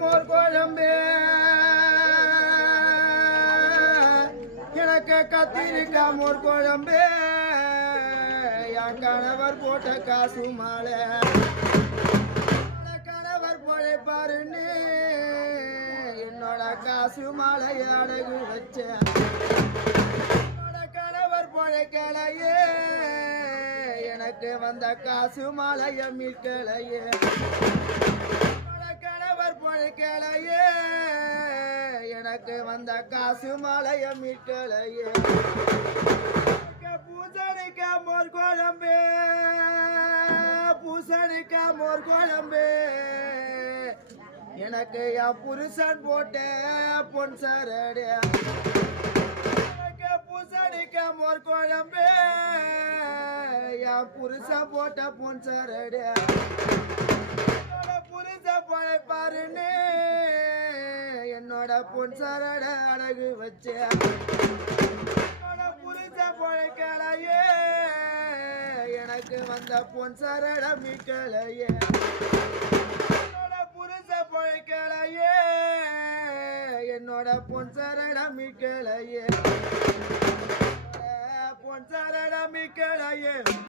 மோர் குழம்பு எனக்கு கத்திரிக்கா மோர் குழம்பு என் கணவர் போட்ட காசு மாலை என்னோட கணவர் பொழைப்பாருன்னு என்னோட காசு மாலை அடகு வச்சேன் என்னோட கணவர் பொழைக்கலையே எனக்கு வந்த காசு மாலைய மீட்கலையே எனக்கு வந்த காசு மலைய மீட்டலையே பூசணிக்கா மோர் குழம்பு. பூசணிக்கா மோர் குழம்பு. எனக்கு என் புருஷன் போட்ட பொன் சரடு. எனக்கு பூசணிக்கா மோர் குழம்பு. என் புருஷன் போட்ட பொன் சரடு. அட பொன் சரட அழகு வச்சே என்னோட புரிஞ்ச பொழைக்கலையே. எனக்கு வந்த பொன் சரட மிக்கலையே என்னோட புரிஞ்ச பொழைக்கலையே. என்னோட பொன் சரட மிக்கலையே பொன் சரட மிக்கலையே